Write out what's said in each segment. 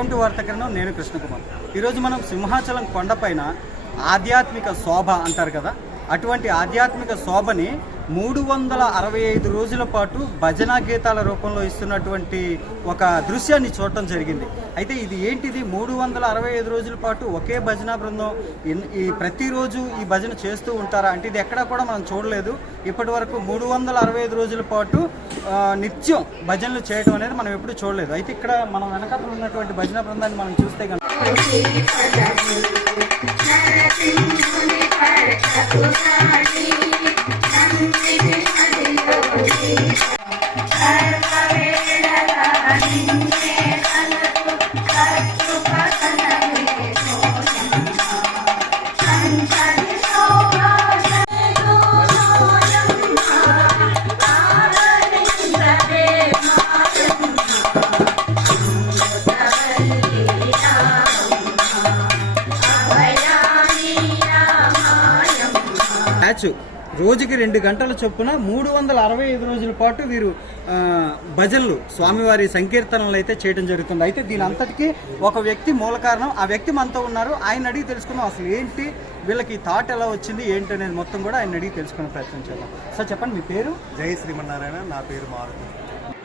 Welcome to వార్తకరణం నేను కృష్ణకుమార్. ఈరోజు మనం సింహాచలం కొండపైన ఆధ్యాత్మిక శోభ అంటారు కదా అటువంటి ఆధ్యాత్మిక శోభని మూడు వందల అరవై ఐదు రోజుల పాటు భజనా గీతాల రూపంలో ఇస్తున్నటువంటి ఒక దృశ్యాన్ని చూడటం జరిగింది. అయితే ఇది ఏంటిది? మూడు వందల అరవై ఐదు రోజుల పాటు ఒకే భజనా బృందం ఈ ప్రతిరోజు ఈ భజన చేస్తూ ఉంటారా? అంటే ఇది ఎక్కడా కూడా మనం చూడలేదు. ఇప్పటి వరకు మూడు వందల అరవై ఐదు రోజుల పాటు నిత్యం భజనలు చేయడం అనేది మనం ఎప్పుడు చూడలేదు. అయితే ఇక్కడ మనం వెనకాల ఉన్నటువంటి భజన బృందాన్ని మనం చూస్తే కనుక మ్యాచ్ రోజుకి రెండు గంటల చొప్పున మూడు వందల అరవై ఐదు రోజుల పాటు వీరు భజనలు స్వామివారి సంకీర్తనలు అయితే చేయడం జరుగుతుంది. అయితే దీని అంతటికీ ఒక వ్యక్తి మూల కారణం ఆ వ్యక్తి మనతో ఉన్నారు. ఆయన అడిగి తెలుసుకుందాం అసలు ఏంటి వీళ్ళకి ఈ థాట్ ఎలా వచ్చింది ఏంటి అనేది మొత్తం కూడా ఆయన అడిగి తెలుసుకునే ప్రయత్నం చేద్దాం. సార్ చెప్పండి మీ పేరు? జై శ్రీమన్నారాయణ నా పేరు మారుతి.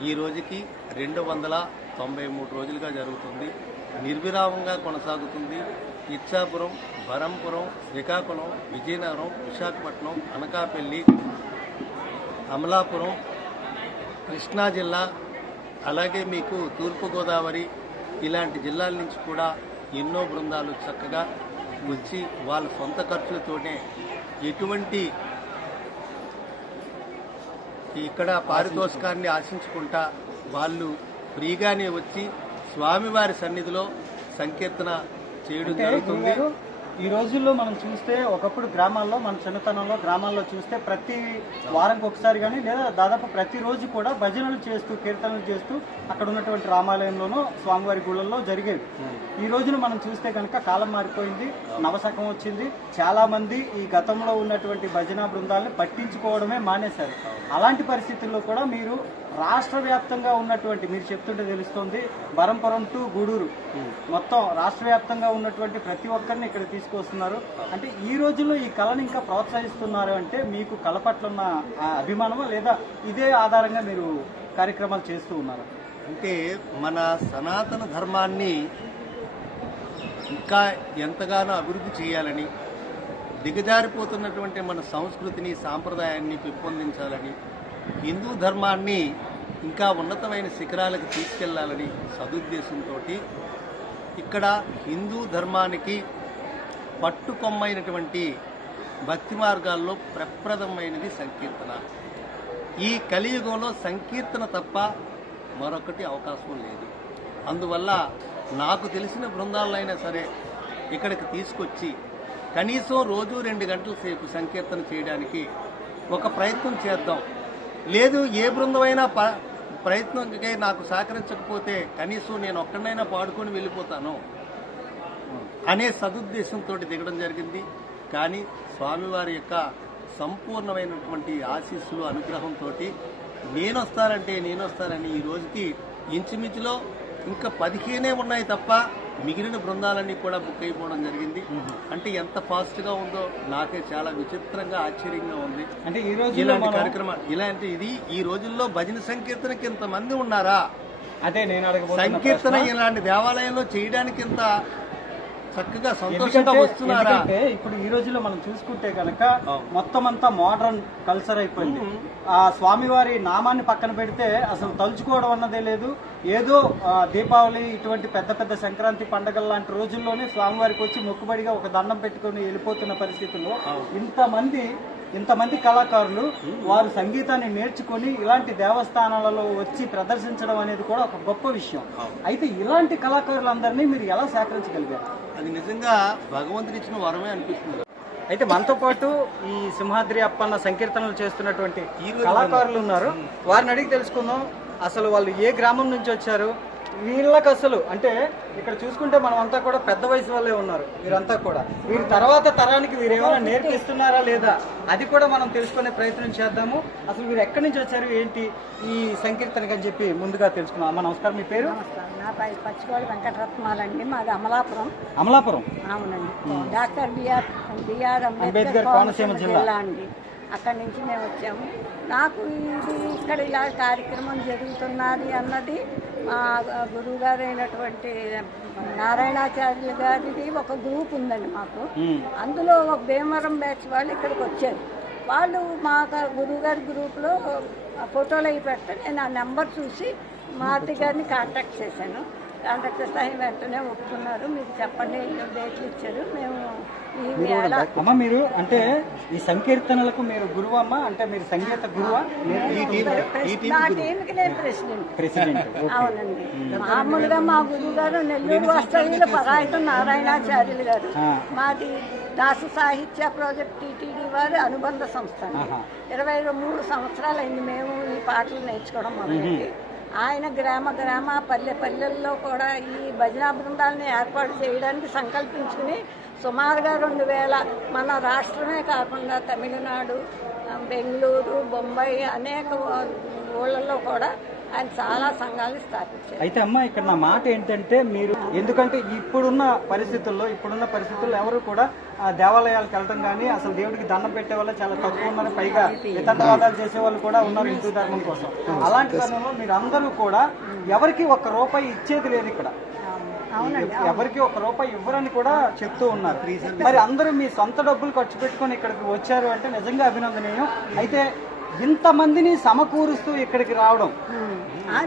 ఈ రోజుకి రెండు వందల తొంభై మూడు రోజులుగా జరుగుతుంది. నిర్విరామంగా కొనసాగుతుంది. ఇచ్చాపురం బరంపురం శ్రీకాకుళం విజయనగరం విశాఖపట్నం అనకాపల్లి అమలాపురం కృష్ణా జిల్లా అలాగే మీకు తూర్పుగోదావరి ఇలాంటి జిల్లాల నుంచి కూడా ఎన్నో బృందాలు చక్కగా వచ్చి వాళ్ళ సొంత ఖర్చులతోనే ఎటువంటి ఇక్కడ పారితోషికాన్ని ఆశించుకుంటా వాళ్ళు ఫ్రీగానే వచ్చి స్వామివారి సన్నిధిలో సంకీర్తన చేయడం జరుగుతుంది. ఈ రోజుల్లో మనం చూస్తే ఒకప్పుడు గ్రామాల్లో మన చిన్నతనంలో గ్రామాల్లో చూస్తే ప్రతి వారంకి ఒకసారి కానీ లేదా దాదాపు ప్రతిరోజు కూడా భజనలు చేస్తూ కీర్తనలు చేస్తూ అక్కడ ఉన్నటువంటి రామాలయంలోనూ స్వామివారి గుళ్ళల్లో జరిగేవి. ఈ రోజున మనం చూస్తే కనుక కాలం మారిపోయింది నవశకం వచ్చింది. చాలా మంది ఈ గతంలో ఉన్నటువంటి భజన బృందాలను పట్టించుకోవడమే మానేశారు. అలాంటి పరిస్థితుల్లో కూడా మీరు రాష్ట్ర వ్యాప్తంగా ఉన్నటువంటి మీరు చెప్తుంటే తెలుస్తుంది బరంపురం టు గూడూరు. మొత్తం రాష్ట్ర వ్యాప్తంగా ఉన్నటువంటి ప్రతి ఒక్కరిని ఇక్కడ తీసుకొస్తున్నారు. అంటే ఈ రోజుల్లో ఈ కళను ఇంకా ప్రోత్సహిస్తున్నారు అంటే మీకు కళ పట్ల ఉన్న ఆ అభిమానమా లేదా ఇదే ఆధారంగా మీరు కార్యక్రమాలు చేస్తూ ఉన్నారు? అంటే మన సనాతన ధర్మాన్ని ఇంకా ఎంతగానో అభివృద్ధి చేయాలని దిగజారిపోతున్నటువంటి మన సంస్కృతిని సాంప్రదాయాన్ని పెంపొందించాలని హిందూ ధర్మాన్ని ఇంకా ఉన్నతమైన శిఖరాలకు తీసుకెళ్ళాలని సదుద్దేశంతో ఇక్కడ హిందూ ధర్మానికి పట్టుకొమ్మైనటువంటి భక్తి మార్గాల్లో ప్రప్రదమైనది సంకీర్తన. ఈ కలియుగంలో సంకీర్తన తప్ప మరొకటి అవకాశం లేదు. అందువల్ల నాకు తెలిసిన బృందాలైనా సరే ఇక్కడికి తీసుకొచ్చి కనీసం రోజు రెండు గంటల సేపు సంకీర్తన చేయడానికి ఒక ప్రయత్నం చేద్దాం. లేదు ఏ బృందమైనా ప ప్రయత్నంకి నాకు సహకరించకపోతే కనీసం నేను ఒక్కడైనా పాడుకొని వెళ్ళిపోతాను అనే సదుద్దేశంతో దిగడం జరిగింది. కానీ స్వామివారి యొక్క సంపూర్ణమైనటువంటి ఆశీస్సులు అనుగ్రహంతో నేను వస్తానంటే నేను వస్తానని ఈ రోజుకి ఇంచుమించులో ఇంకా పదిహేనే ఉన్నాయి తప్ప మిగిలిన బృందాలన్నీ కూడా బుక్ అయిపోవడం జరిగింది. అంటే ఎంత ఫాస్ట్గా ఉందో నాకే చాలా విచిత్రంగా ఆశ్చర్యంగా ఉంది. అంటే ఈ రోజు ఇలాంటి కార్యక్రమాలు ఇలాంటి ఇది ఈ రోజుల్లో భజన సంకీర్తనకి ఇంతమంది ఉన్నారా? అదే నేను సంకీర్తన. ఇలాంటి దేవాలయంలో చేయడానికి ఇంత చక్కగా సంతోషంగా వస్తున్నారా? ఎందుకంటే ఇప్పుడు ఈ రోజుల్లో మనం చూసుకుంటే కనుక. మొత్తం అంతా మోడర్న్ కల్చర్ అయిపోయింది. ఆ స్వామివారి నామాన్ని పక్కన పెడితే అసలు తలుచుకోవడం అన్నదే లేదు. ఏదో దీపావళి ఇటువంటి పెద్ద పెద్ద సంక్రాంతి పండగల లాంటి రోజుల్లోనే స్వామివారికి వచ్చి మొక్కుబడిగా ఒక దండం పెట్టుకొని వెళ్ళిపోతున్న పరిస్థితుల్లో ఇంతమంది ఇంతమంది కళాకారులు వారు సంగీతాన్ని నేర్చుకొని ఇలాంటి దేవస్థానాలలో వచ్చి ప్రదర్శించడం అనేది కూడా ఒక గొప్ప విషయం. అయితే ఇలాంటి కళాకారులందరినీ మీరు ఎలా సేకరించగలిగారు? అది నిజంగా భగవంతుడి ఇచ్చిన వరమే అనిపిస్తుంది. అయితే మనతో పాటు ఈ సింహాద్రి అప్పన్న సంకీర్తనలు చేస్తున్నటువంటి కళాకారులు ఉన్నారు. వారిని అడిగి తెలుసుకుందాం. అసలు వాళ్ళు ఏ గ్రామం నుంచి వచ్చారు? వీళ్ళకి అసలు అంటే ఇక్కడ చూసుకుంటే మనం అంతా కూడా పెద్ద వయసు వాళ్ళే ఉన్నారు వీరంతా కూడా. వీరి తర్వాత తరానికి వీరు ఏమైనా నేర్పిస్తున్నారా లేదా? అది కూడా మనం తెలుసుకునే ప్రయత్నం చేద్దాము. అసలు వీరు ఎక్కడి నుంచి వచ్చారు ఏంటి? ఈ సంకీర్తనకి అని చెప్పి ముందుగా తెలుసుకున్నాం అమ్మ నమస్కారం. మీ పేరు? నా పేరు పచ్చికోడి వెంకటరత్నాలండి. మాది అమలాపురం. అమలాపురం? అవునండి. Doctor BR BR Ambedkar Konaseema. జిల్లా అండి. అక్కడి నుంచి మేము వచ్చాము. నాకు ఇది ఇక్కడ ఇలా కార్యక్రమం జరుగుతున్నది అన్నది మా గురువు గారు అయినటువంటి నారాయణాచార్యులు గారిది ఒక గ్రూప్ ఉందండి మాకు. అందులో ఒక భీమవరం బ్యాచ్ వాళ్ళు ఇక్కడికి వచ్చారు. వాళ్ళు మా గురువు గారి గ్రూప్లో ఫోటోలు అవి పెడితే నేను ఆ నెంబర్ చూసి మారుతి గారిని కాంటాక్ట్ చేశాను. కాంటాక్ట్ చేస్తే ఆయన వెంటనే ఒప్పుకున్నారు. మీకు చెప్పండి డేట్లు ఇచ్చారు. మేము అమ్మ మీరు అంటే ఈ సంకీర్తనలకు మీరు గురువు అమ్మ? అంటే మీరు సంగీత గురువా? నా టీంకి నేను ప్రెసిడెంట్? ప్రెసిడెంట్ అవునండి. మామూలుగా మా గురువు గారు నెల్లూరు వస్తవీల పరాయితం నారాయణాచార్యులు గారు. మాది దాస సాహిత్య ప్రాజెక్ట్ టీటీడీ వారి అనుబంధ సంస్థ. ఇరవై మూడు సంవత్సరాలు అయింది మేము ఈ పాటలు నేర్చుకోవడం మొదలెట్టి. ఆయన గ్రామ గ్రామ పల్లె పల్లెల్లో కూడా ఈ భజనా బృందాలను ఏర్పాటు చేయడానికి సంకల్పించుకుని సుమారుగా రెండు వేల మన రాష్ట్రమే కాకుండా తమిళనాడు బెంగళూరు బొంబాయి అనేక ఊళ్ళల్లో కూడా ఆయన చాలా సంఘాలు స్థాపించారు. అయితే అమ్మ ఇక్కడ నా మాట ఏంటంటే మీరు ఎందుకంటే ఇప్పుడున్న పరిస్థితుల్లో ఇప్పుడున్న పరిస్థితుల్లో ఎవరు కూడా దేవాలయాలకు వెళ్ళటం కానీ అసలు దేవుడికి దండం పెట్టే వాళ్ళు చాలా తక్కువ ఉన్నారు. పైగా వితండవాదాలు చేసే వాళ్ళు కూడా ఉన్నారు హిందూ ధర్మం కోసం. అలాంటి తరుణంలో మీరు అందరూ కూడా ఎవరికి ఒక్క రూపాయి ఇచ్చేది లేదు ఇక్కడ. అవునండి ఎవరికి ఒక రూపాయి ఇవ్వరని కూడా చెప్తూ ఉన్నారు. మరి అందరూ మీ సొంత డబ్బులు ఖర్చు పెట్టుకొని ఇక్కడికి వచ్చారు అంటే నిజంగా అభినందనీయం. అయితే ఇంతమందిని సమకూరుస్తూ ఇక్కడికి రావడం.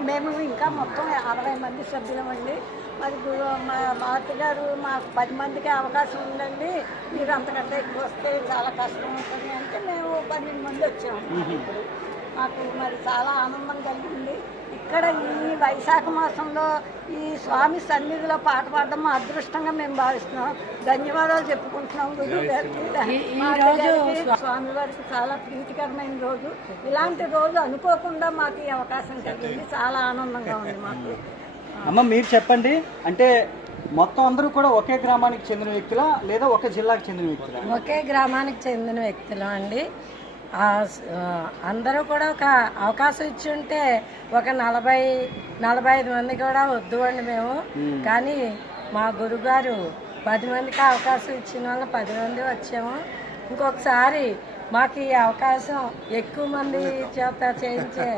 మేము ఇంకా మొత్తం అరవై మంది సభ్యులమండి మరి గురు మా మాత గారు మాకు పది మందికి అవకాశం ఉందండి. మీరు అంతకంటే ఎక్కువ వస్తే చాలా కష్టం ఉంటుంది అంటే మేము పన్నెండు మంది వచ్చాము. మాకు మరి చాలా ఆనందం కలిగింది. ఇక్కడ ఈ వైశాఖ మాసంలో ఈ స్వామి సన్నిధిలో పాట పాడడం మా అదృష్టంగా మేము భావిస్తున్నాం. ధన్యవాదాలు చెప్పుకుంటున్నాం. గురువు గారికి స్వామి వారికి చాలా ప్రీతికరమైన రోజు. ఇలాంటి రోజు అనుకోకుండా మాకు ఈ అవకాశం కలిగింది. చాలా ఆనందంగా ఉంది మాకు. అమ్మ మీరు చెప్పండి. అంటే మొత్తం అందరూ కూడా ఒకే గ్రామానికి చెందిన వ్యక్తులా లేదా ఒక జిల్లాకు చెందిన వ్యక్తులా? ఒకే గ్రామానికి చెందిన వ్యక్తులు అండి. అందరూ కూడా ఒక అవకాశం ఇచ్చి ఉంటే ఒక నలభై నలభై ఐదు మంది కూడా వద్దు అండి మేము. కానీ మా గురుగారు పది మందికి అవకాశం ఇచ్చిన వల్ల పది మంది వచ్చాము. ఇంకొకసారి మాకు ఈ అవకాశం ఎక్కువ మంది చేత చేయించే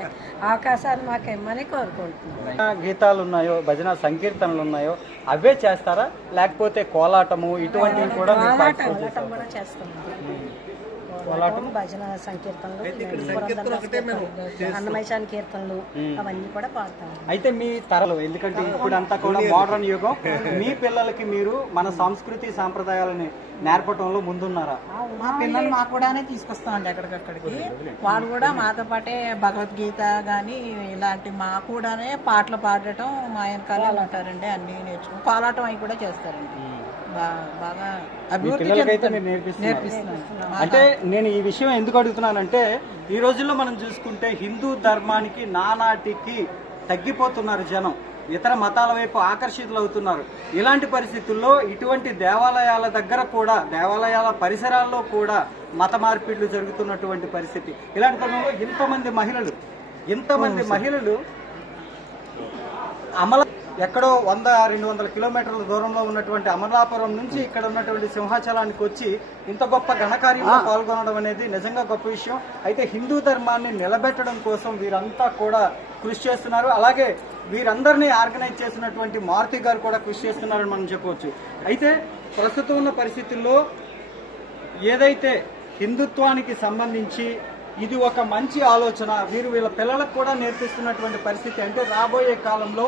అవకాశాన్ని మాకు ఇమ్మని కోరుకుంటున్నాం. గీతాలు ఉన్నాయో భజన సంకీర్తనలు ఉన్నాయో అవే చేస్తారా? లేకపోతే కోలాటము ఇటువంటివి కూడా మీరు participate చేస్తారా? కూడా చేస్తున్నాం కోలాటం. భజన సంకీర్తనలు అన్నమయ సంకీర్తనలు అవన్నీ కూడా పాడతాం అయితే మీ తరలు ఎందుకంటే ఇప్పుడంతా కూడా మోడర్న్ యుగం మీ పిల్లలకి మీరు మన సంస్కృతి సాంప్రదాయాలని నేర్పటంలో ముందున్నారా? మా పిల్లలు మా కూడానే తీసుకొస్తామండి ఎక్కడికక్కడికి వాళ్ళు కూడా మాతో పాటే భగవద్గీత కానీ ఇలాంటి మా కూడానే పాటలు పాడటం మా వెనకాలే ఉంటారండి అన్ని నేర్చుకుని. కోలాటం అవి కూడా చేస్తారండి. బాగా అంటే నేను ఈ విషయం ఎందుకు అడుగుతున్నానంటే ఈ రోజుల్లో మనం చూసుకుంటే హిందూ ధర్మానికి నానాటికి తగ్గిపోతున్నారు జనం. ఇతర మతాల వైపు ఆకర్షితులు అవుతున్నారు ఇలాంటి పరిస్థితుల్లో ఇటువంటి దేవాలయాల దగ్గర కూడా దేవాలయాల పరిసరాల్లో కూడా మత మార్పిడ్లు జరుగుతున్నటువంటి పరిస్థితి. ఇలాంటి ఇంతమంది మహిళలు ఇంతమంది మహిళలు అమల ఎక్కడో వంద రెండు వందల కిలోమీటర్ల దూరంలో ఉన్నటువంటి అమలాపురం నుంచి ఇక్కడ ఉన్నటువంటి సింహాచలానికి వచ్చి ఇంత గొప్ప ఘనకార్యంలో పాల్గొనడం అనేది నిజంగా గొప్ప విషయం. అయితే హిందూ ధర్మాన్ని నిలబెట్టడం కోసం వీరంతా కూడా కృషి చేస్తున్నారు. అలాగే వీరందరినీ ఆర్గనైజ్ చేసినటువంటి మారుతి గారు కూడా కృషి చేస్తున్నారని మనం చెప్పవచ్చు. అయితే ప్రస్తుతం ఉన్న పరిస్థితుల్లో ఏదైతే హిందుత్వానికి సంబంధించి ఇది ఒక మంచి ఆలోచన వీరు వీళ్ళ పిల్లలకు కూడా నేర్పిస్తున్నటువంటి పరిస్థితి అంటే రాబోయే కాలంలో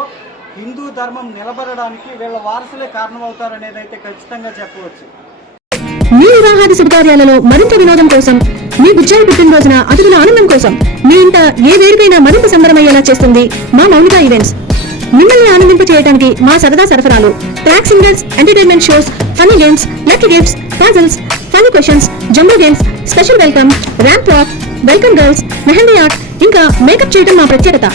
హిందూ ధర్మం నిలబడడానికి వీళ్ళ వారసులే కారణమవుతారనేది అయితే ఖచ్చితంగా చెప్పవచ్చు. మీ వివాహాది శుభకార్యాలలో మరింత వినోదం కోసం మీ బుజ్జాయి పుట్టినరోజున అతిథుల ఆనందం కోసం మీ ఇంట ఏ వేడుకైనా మరింత సంబరమయ్యేలా చేస్తుంది మా మౌనిక ఈవెంట్స్ మిమ్మల్ని ఆనందింప చేయడానికి మా సరదా సరఫరాలు track singers entertainment shows funny games lucky gifts puzzles funny questions jumbo games special welcome ramp walk welcome girls mehndi art ఇంకా మేకప్ చేయడం మా ప్రత్యేకత.